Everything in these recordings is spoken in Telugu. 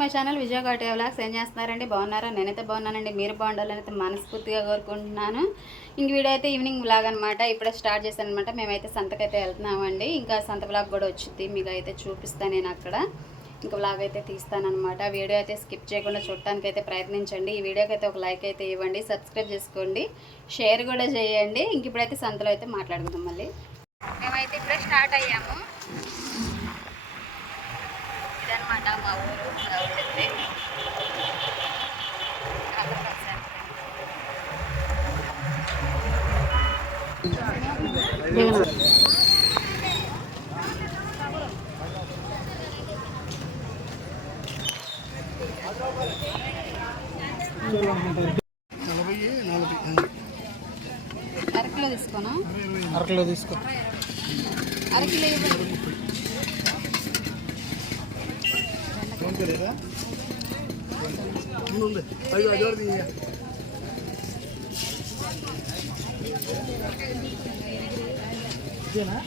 మా ఛానల్ విజయ కోట వ్లాగ్స్ ఏం చేస్తున్నారండి? బాగున్నారా? నేనైతే బాగున్నానండి. మీరు బాగుండాలని అయితే మనస్ఫూర్తిగా కోరుకుంటున్నాను. ఇంక వీడియో అయితే ఈవినింగ్ వ్లాగ్ అనమాట ఇప్పుడే స్టార్ట్ చేశాను అనమాట మేమైతే సంతకైతే వెళ్తున్నామండి. ఇంకా సంత వ్లాగ్ కూడా వచ్చింది మీకు అయితే చూపిస్తాను నేను అక్కడ. ఇంకా వ్లాగ్ అయితే తీస్తానమాట వీడియో అయితే స్కిప్ చేయకుండా చూడటానికి అయితే ప్రయత్నించండి. ఈ వీడియోకి అయితే ఒక లైక్ అయితే ఇవ్వండి. సబ్స్క్రైబ్ చేసుకోండి. షేర్ కూడా చేయండి. ఇంక ఇప్పుడైతే సంతలో అయితే మాట్లాడుకుందాం మళ్ళీ. మేమైతే ఇప్పుడే స్టార్ట్ అయ్యాము. ఇదనమాట మా ఊరు. అరకిలో తీసుకోనా అరకిలో తీసుకో. అరకిలో ఇవ్వండి ఇదేనా?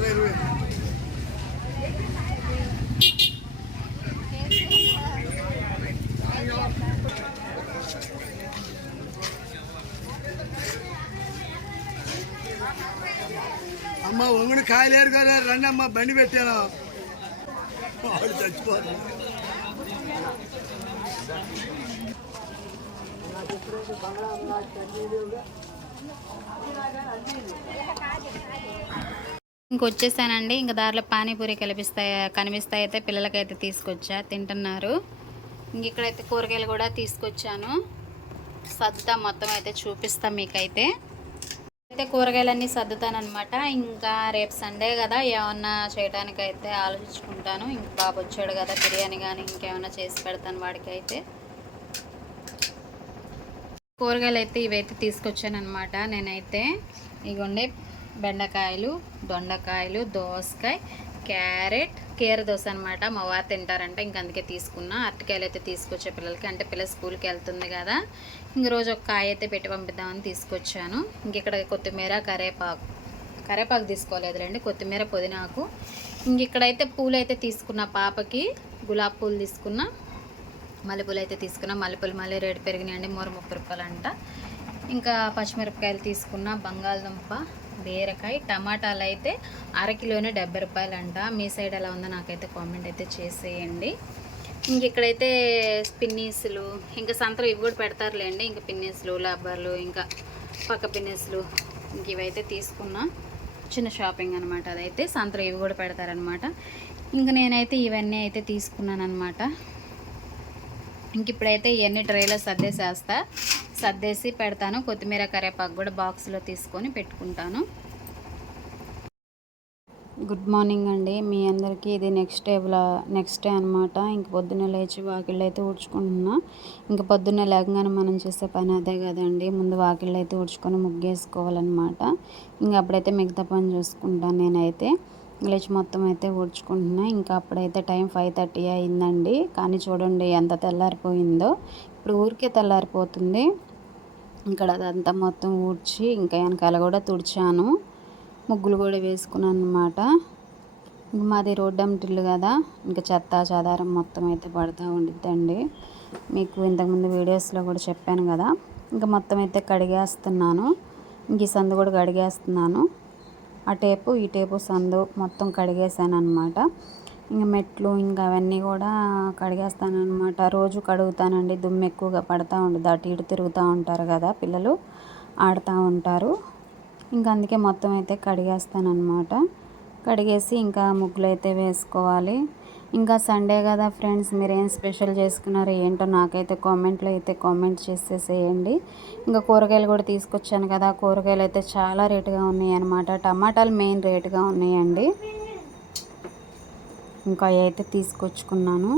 ఇరవై. అమ్మ ఒంగుడు కాయలేరు కదా రండి అమ్మ బండి పెట్టాను. వాడు చచ్చిపోదు ఇంకొచ్చేసానండి. ఇంకా దారిలో పానీపూరి కనిపిస్తాయి కనిపిస్తాయి అయితే పిల్లలకైతే తీసుకొచ్చా తింటున్నారు. ఇంక ఇక్కడైతే కూరగాయలు కూడా తీసుకొచ్చాను. సర్దుతా మొత్తం అయితే చూపిస్తా మీకైతే. అయితే కూరగాయలన్నీ సర్దుతానమాట ఇంకా రేపు సండే కదా ఏమన్నా చేయడానికి అయితే ఆలోచించుకుంటాను. ఇంక బాబు వచ్చాడు కదా బిర్యానీ కానీ ఇంకేమైనా చేసి పెడతాను వాడికి అయితే కూరగాయలు అయితే ఇవైతే తీసుకొచ్చాను అనమాట నేనైతే ఇగోండి బెండకాయలు దొండకాయలు దోసకాయ క్యారెట్ కీర దోశ అనమాట మా వారు తింటారంటే ఇంక అందుకే తీసుకున్నా. అరటికాయలు అయితే తీసుకొచ్చే పిల్లలకి అంటే పిల్ల స్కూల్కి వెళ్తుంది కదా. ఇంక రోజు ఒక కాయ అయితే పెట్టి పంపిద్దామని తీసుకొచ్చాను. ఇంక ఇక్కడ కొత్తిమీర కరేపాకు. కరేపాకు తీసుకోలేదులేండి కొత్తిమీర పుదీనాకు. ఇంక ఇక్కడైతే పూలు అయితే తీసుకున్న పాపకి గులాబీ పూలు తీసుకున్నా. మల్లెపూలు అయితే తీసుకున్నా. మల్లెపూలు మళ్ళీ రేటు పెరిగినాయండి. మూర ముప్పై రూపాయలు అంట ఇంకా పచ్చిమిరపకాయలు తీసుకున్న బంగాళదుంప బీరకాయ టమాటాలు అయితే అరకిలోనే డెబ్బై రూపాయలు అంట మీ సైడ్ ఎలా ఉందో నాకైతే కామెంట్ అయితే చేసేయండి. ఇంక ఇక్కడైతే పిన్నీసులు ఇంకా సంతలో ఇవి కూడా పెడతారులేండి. ఇంకా పిన్నీసులు లబ్బర్లు ఇంకా పక్క పిన్నీసులు ఇంక ఇవైతే తీసుకున్నా. చిన్న షాపింగ్ అనమాట అదైతే. సంతలో ఇవి కూడా పెడతారనమాట ఇంకా నేనైతే ఇవన్నీ అయితే తీసుకున్నాను అనమాట ఇంక ఇప్పుడైతే ఇవన్నీ ట్రేలో సర్దేసేస్తా. సర్దేసి పెడతాను. కొత్తిమీర కరివేపాకు కూడా బాక్స్లో తీసుకొని పెట్టుకుంటాను. గుడ్ మార్నింగ్ అండి. మీ అందరికీ ఇది నెక్స్ట్ డే నెక్స్ట్ డే అనమాట ఇంక పొద్దున్నే లేచి వాకిళ్ళు అయితే ఊడ్చుకుంటున్నా. ఇంక పొద్దున్న లేకగానే మనం చేసే పని అదే కదండి. ముందు వాకిళ్ళు అయితే ఊడ్చుకొని ముగ్గేసుకోవాలన్నమాట. ఇంక అప్పుడైతే మిగతా పని చూసుకుంటాను నేనైతే. లేచి మొత్తం అయితే ఊడ్చుకుంటున్నా. ఇంకా అప్పుడైతే టైం ఫైవ్ థర్టీ అయిందండి. కానీ చూడండి ఎంత తెల్లారిపోయిందో. ఇప్పుడు ఊరికే తెల్లారిపోతుంది. ఇక్కడ అదంతా మొత్తం ఊడ్చి ఇంకా వెనకాల కూడా తుడిచాను. ముగ్గులు కూడా వేసుకున్నాను అనమాట ఇంక మాది రోడ్డు అమ్మటిల్లు కదా. ఇంకా చెత్త చెదారం మొత్తం అయితే పడుతూ ఉండిద్దండి. మీకు ఇంతకుముందు వీడియోస్లో కూడా చెప్పాను కదా. ఇంకా మొత్తం అయితే కడిగేస్తున్నాను. ఇంక ఈ సందు కూడా కడిగేస్తున్నాను. ఆ టేపు ఈ టేపు సందు మొత్తం కడిగేసాను అనమాట ఇంకా మెట్లు ఇంకా అవన్నీ కూడా కడిగేస్తాను అనమాట రోజు కడుగుతానండి దుమ్ము ఎక్కువగా పడతా ఉంటుంది అటు ఇటు తిరుగుతూ ఉంటారు కదా పిల్లలు ఆడుతూ ఉంటారు. ఇంకా అందుకే మొత్తం అయితే కడిగేస్తాను అనమాట కడిగేసి ఇంకా ముగ్గులు అయితే వేసుకోవాలి. ఇంకా సండే కదా ఫ్రెండ్స్ మీరు ఏం స్పెషల్ చేసుకున్నారు ఏంటో నాకైతే కామెంట్లో అయితే కామెంట్ చేసేసేయండి. ఇంకా కూరగాయలు కూడా తీసుకొచ్చాను కదా కూరగాయలు అయితే చాలా రేటుగా ఉన్నాయి అనమాట టమాటాలు మెయిన్ రేటుగా ఉన్నాయండి. ఇంకా అవి అయితే తీసుకొచ్చుకున్నాను.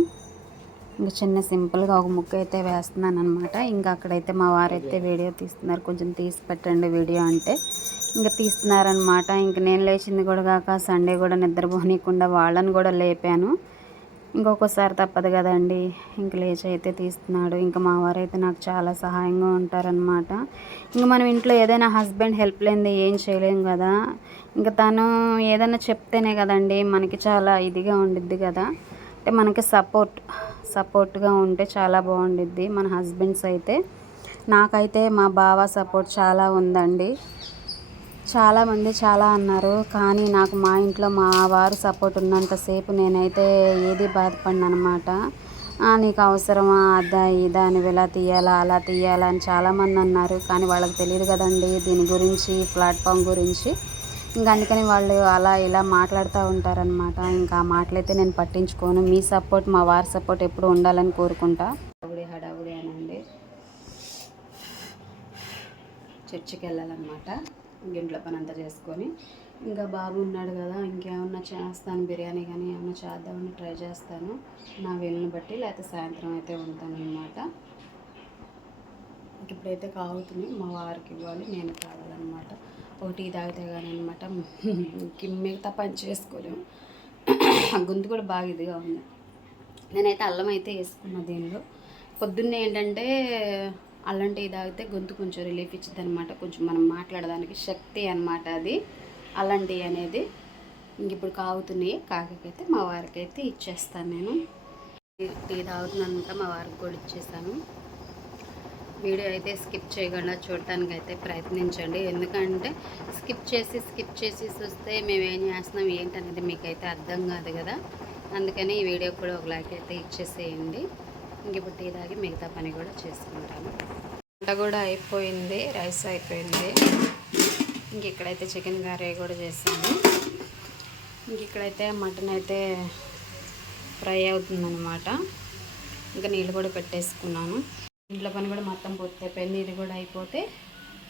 ఇంకా చిన్న సింపుల్గా ఒక ముక్క అయితే వేస్తున్నాను అనమాట ఇంకా అక్కడైతే మా వారైతే వీడియో తీస్తున్నారు. కొంచెం తీసి పెట్టండి వీడియో అంటే. ఇంకా తీస్తున్నారనమాట ఇంక నేను లేచింది కూడా కాక సండే కూడా నిద్రపోనీయకుండా వాళ్ళని కూడా లేపాను. ఇంకొకసారి తప్పదు కదండి. ఇంక లేచి అయితే తీస్తున్నాడు. ఇంకా మా వారు అయితే నాకు చాలా సహాయంగా ఉంటారనమాట ఇంకా మనం ఇంట్లో ఏదైనా హస్బెండ్ హెల్ప్ లేనిది ఏం చేయలేం కదా. ఇంకా తను ఏదైనా చెప్తేనే కదండి మనకి చాలా ఇదిగా ఉండిద్ది కదా. అంటే మనకి సపోర్ట్ సపోర్ట్గా ఉంటే చాలా బాగుండిద్ది మన హస్బెండ్స్ అయితే. నాకైతే మా బావ సపోర్ట్ చాలా ఉందండి. చాలామంది చాలా అన్నారు కానీ నాకు మా ఇంట్లో మా వారు సపోర్ట్ ఉన్నంతసేపు నేనైతే ఏది బాధపడిన అనమాట నీకు అవసరమా? అదా ఇదా అని ఇలా తీయాలా అలా తీయాలా అని చాలామంది అన్నారు. కానీ వాళ్ళకి తెలియదు కదండి దీని గురించి ప్లాట్ఫామ్ గురించి. ఇంకా అందుకని వాళ్ళు అలా ఇలా మాట్లాడుతూ ఉంటారనమాట. ఇంకా ఆ మాటలైతే నేను పట్టించుకోను. మీ సపోర్ట్ మా వారి సపోర్ట్ ఎప్పుడు ఉండాలని కోరుకుంటా. హడావుడి హడావుడి అనండి. చర్చికి వెళ్ళాలన్నమాట ఇంట్లో పని అంతా చేసుకొని. ఇంకా బాబు ఉన్నాడు కదా ఇంకేమన్నా చేస్తాను బిర్యానీ కానీ ఏమన్నా చేద్దామని ట్రై చేస్తాను. నా వీలుని బట్టి లేకపోతే సాయంత్రం అయితే ఉంటాను అనమాట ఇప్పుడైతే కాగుతుంది మా వారికి ఇవ్వాలి నేను కావాలన్నమాట ఒకటి తాగితే కానీ అనమాట మిగతా పని చేసుకోలేము. గొంతు కూడా బాగా ఇదిగా ఉంది. నేనైతే అల్లం అయితే వేసుకున్నా దీనిలో. పొద్దున్నే ఏంటంటే అలాంటివి తాగితే గొంతు కొంచెం రిలీఫ్ ఇచ్చింది అనమాట కొంచెం మనం మాట్లాడడానికి శక్తి అనమాట అది. అలాంటివి అనేది ఇంక ఇప్పుడు కాగుతున్నాయి. కాకైతే మా వారికి అయితే ఇచ్చేస్తాను నేను. టీ తాగుతున్నానంట మా వారికి కూడా ఇచ్చేసాను వీడియో అయితే స్కిప్ చేయకుండా చూడటానికి అయితే ప్రయత్నించండి. ఎందుకంటే స్కిప్ చేసి స్కిప్ చేసి చూస్తే మేము ఏం చేస్తున్నాం ఏంటనేది మీకైతే అర్థం కాదు కదా. అందుకని ఈ వీడియో కూడా ఒక లైక్ అయితే ఇచ్చేసేయండి. ఇంక ఇప్పుడు టీ తాగి మిగతా పని కూడా చేసుకుంటాను. వంట కూడా అయిపోయింది రైస్ అయిపోయింది. ఇంక ఇక్కడైతే చికెన్ కర్రీ కూడా చేసాను ఇంక ఇక్కడైతే మటన్ అయితే ఫ్రై అవుతుందన్నమాట. ఇంకా నీళ్ళు కూడా పెట్టేసుకున్నాను. ఇంట్లో పని కూడా మొత్తం పూర్తి అయిపోయింది ఇది కూడా అయిపోతే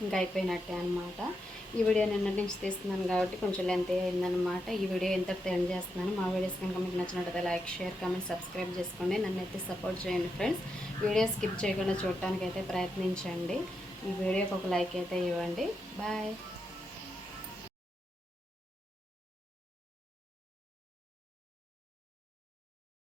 ఇంకా అయిపోయినట్టే అనమాట ఈ వీడియో నిన్నటి నుంచి తీస్తున్నాను కాబట్టి కొంచెం లెంత్ అయిందనమాట ఈ వీడియో ఎంతటితో ఎండ్ చేస్తున్నాను మా వీడియోస్ కనుక మీకు నచ్చినట్టయితే లైక్ షేర్ కామెంట్ సబ్స్క్రైబ్ చేసుకోండి. నన్ను అయితే సపోర్ట్ చేయండి ఫ్రెండ్స్ వీడియో స్కిప్ చేయకుండా చూడటానికి అయితే ప్రయత్నించండి. ఈ వీడియోకి ఒక లైక్ అయితే ఇవ్వండి. బాయ్